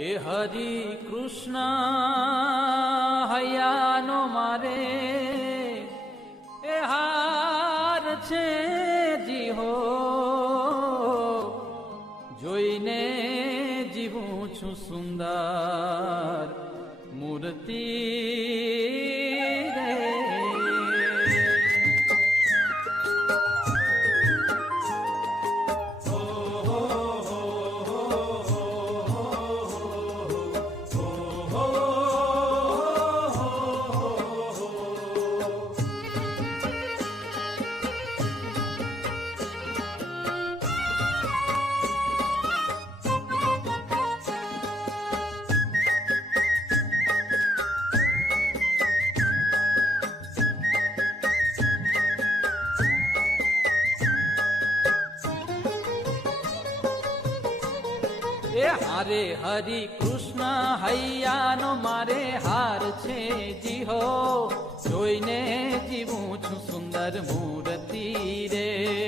হে হরি কৃষ্ণ হয়ানো মারে। এ হার ছে জিহো জৈনে জীবু ছু সুন্দর মূর্তি મારે હરિ કૃષ્ણ હૈયાનો મારે હાર છે જીહો. જોઈને જીવું છું સુંદર મૂર્તિ રે.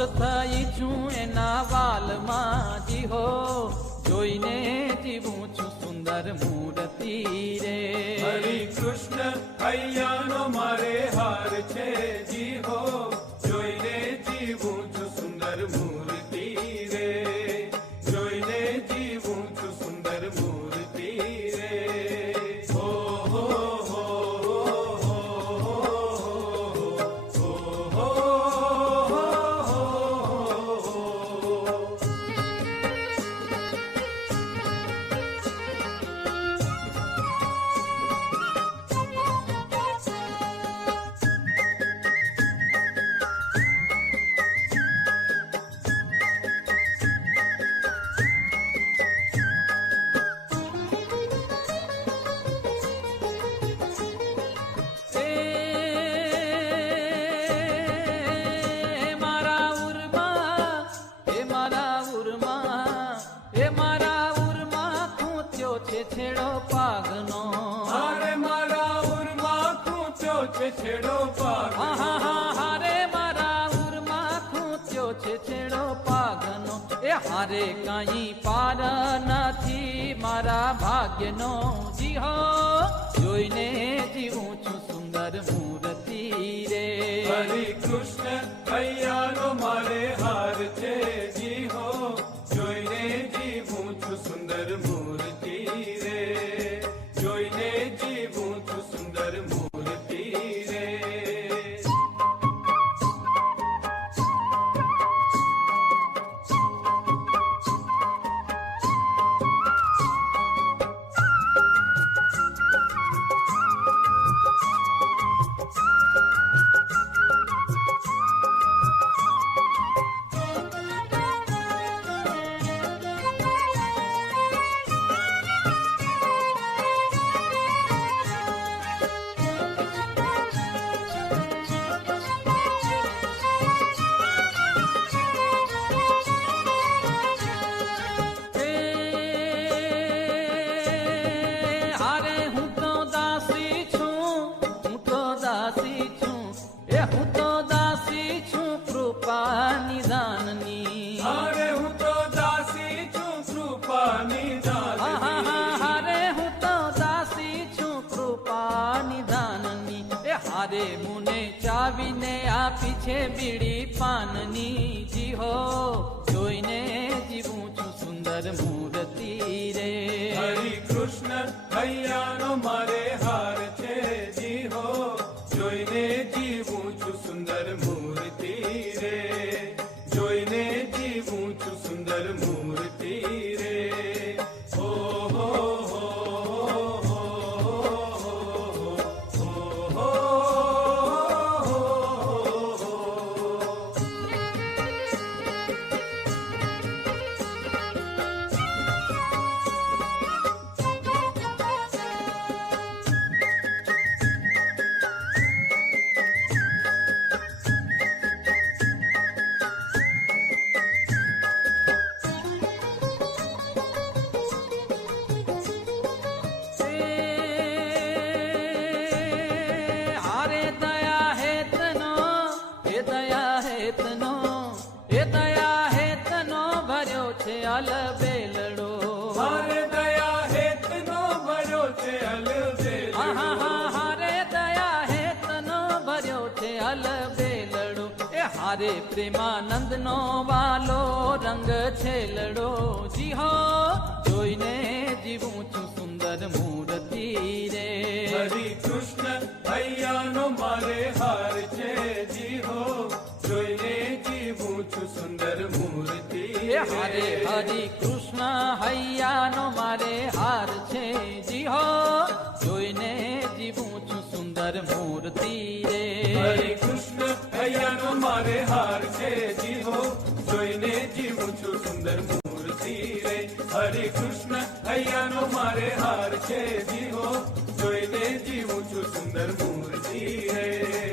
ખુશ થઈ છું એના વાલમાં જીહો જોઈને જીવું છું સુંદર મૂર્તિ રે. હરી કૃષ્ણ અહીંયાનો મારે હાર છે જીહો જોઈને જીવું છું Hare Krishna கல்யாணம் மர પ્રેમાનંદ નો વાલો રંગ છે લડો જી હો જોઈને જીવું છું સુંદર મૂર્તિ રે હરિ કૃષ્ણ હૈયાનો મારે હાર છે જી હો જોઈને જીવું છું સુંદર મૂર્તિ એ હરે હરિ કૃષ્ણ હૈયાનો મારે હાર છે જી હો જોઈને જીવું છું સુંદર મૂર્તિ રે હરે કૃષ્ણ હૈયાનો મારે હાર છે જીવો જોઈને જીવું છું સુંદર મૂર્તિ રે હરે કૃષ્ણ હૈયાનો મારે હાર છે જીવો જોઈને જીવું છું સુંદર મૂર્તિ રે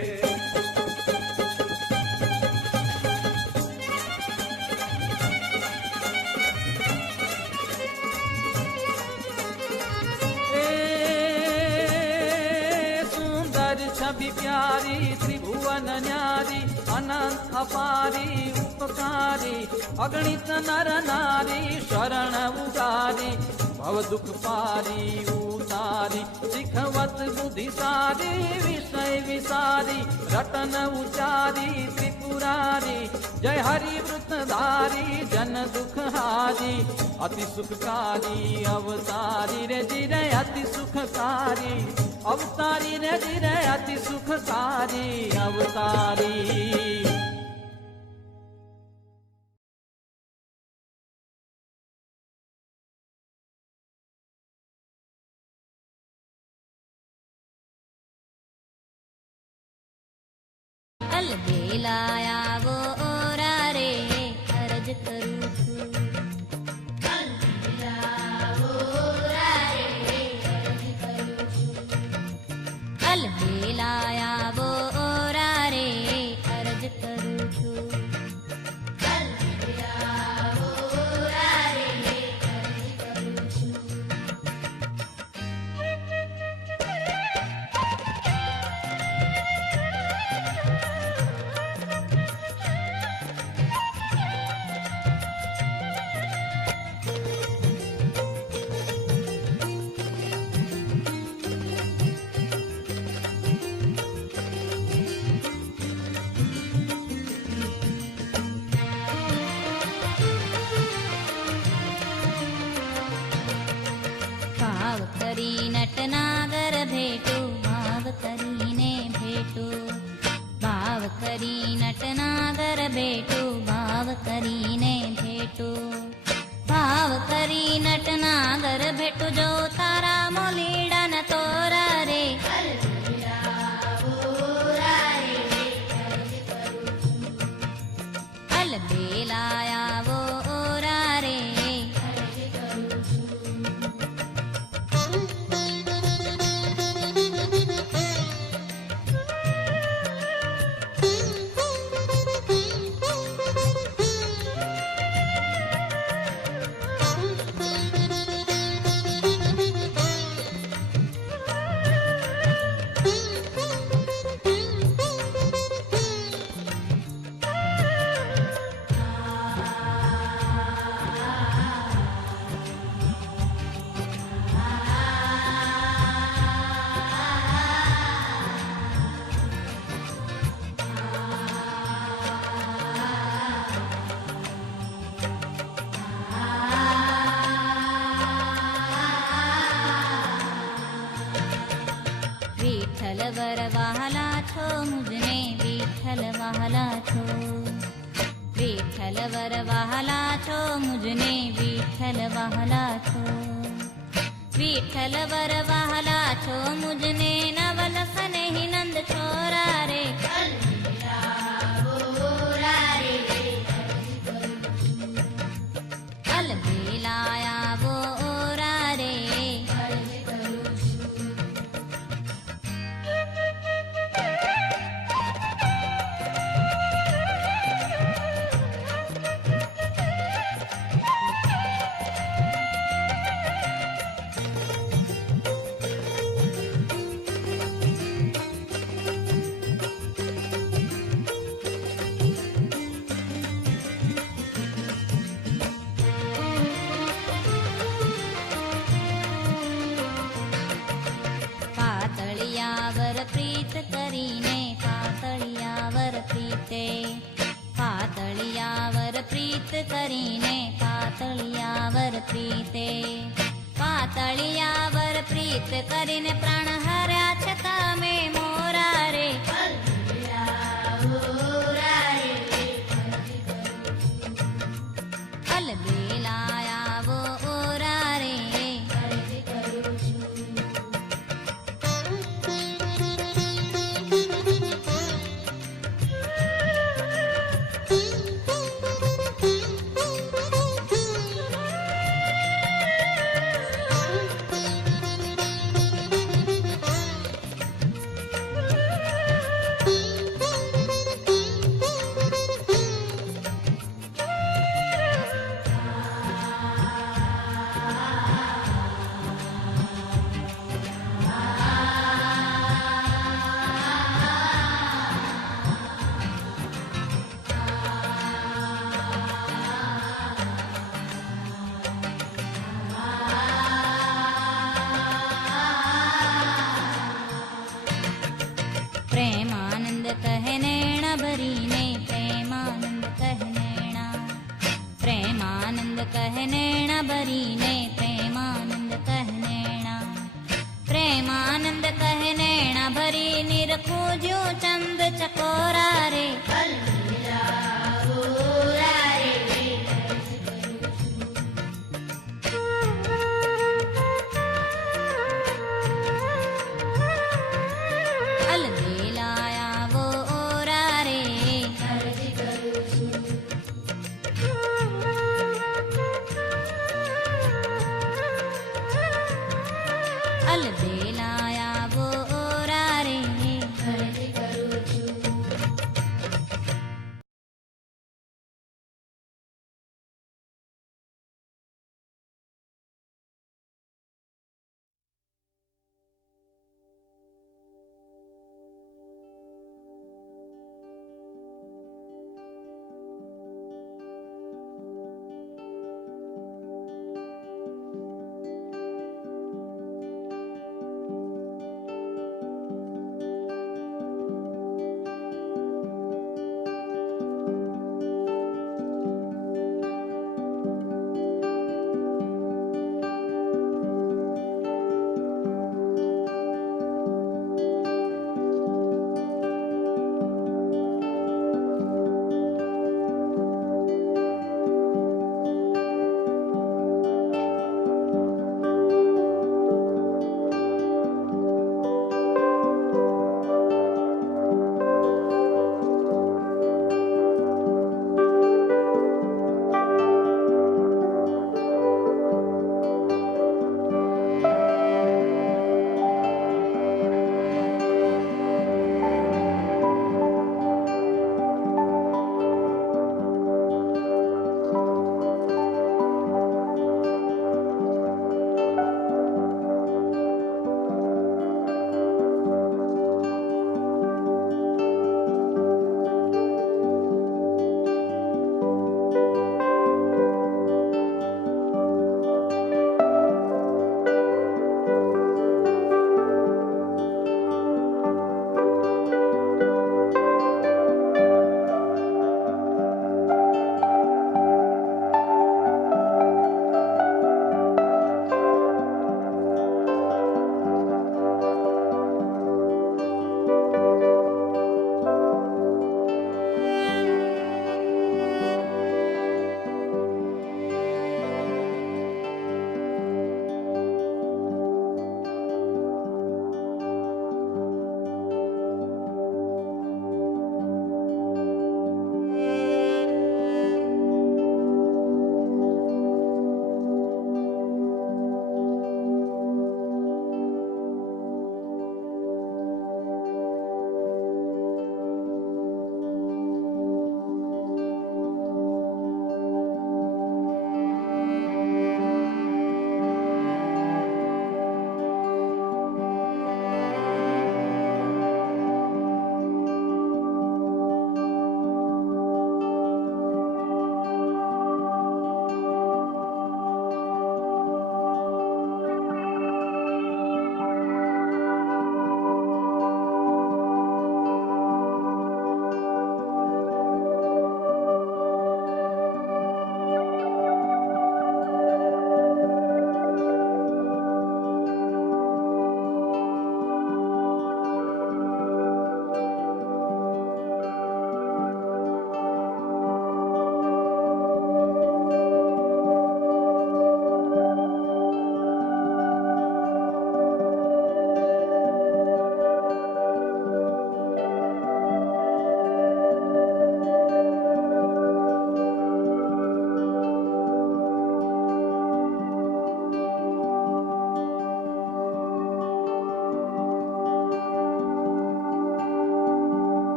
ન્યારી, અનંત અપારી, ઉપકારી, અગણિત નર નારી, શરણ ઉદારી ભવ દુઃખ પારી, ઉતારી, શીખવત બુદ્ધિ સારી વિષય વિસારી રટન ઉચારી ત્રિપુરારી જય હરિ વૃતધારી જન દુઃખ હારી અતિ સુખકારી અવતારી રે જીરે અતિ સુખકારી અવતારી રે જીરે અતિ સુખકારી અવતારી विठ्ठल वरवाला छो मुजने विठ्ठल वाला छो विठ्ठल वरवाला छो मुजने विठ्ठल वाला छो विठ्ठल वरवाला छो मुझने नवलख नहीं नंद छोरा रे